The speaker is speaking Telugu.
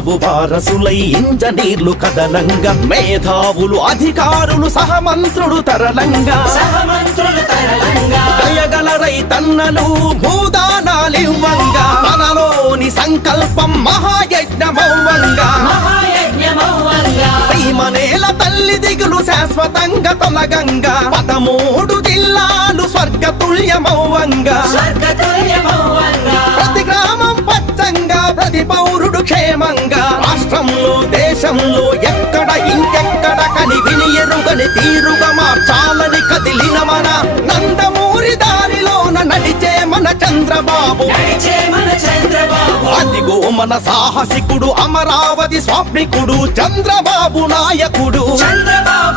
చంద్రబాబు వారసులై ఇంజనీర్లు కదలంగా మేధావులు అధికారులు సహమంత్రులు తరలంగా దయగల రైతన్నలు భూదానాలివ్వంగా మనలోని సంకల్పం మహాయజ్ఞమౌవంగా సీమనేల తల్లి దిగులు శాశ్వతంగా తొలగంగా 13 జిల్లాలు స్వర్గతుల్యమౌవంగా ప్రతి గ్రామం పచ్చంగా ప్రతి పౌరుడు క్షేమంగా రాష్ట్రంలో దేశంలో ఎక్కడ ఇంకెక్కడ కని విని ఎరుగని తీరుగా మార్చాలని కదిలిన మన నందమూరి దారిలోన నడిచే మన చంద్రబాబు అదిగో మన సాహసికుడు అమరావతి స్వాప్నికుడు చంద్రబాబు నాయకుడు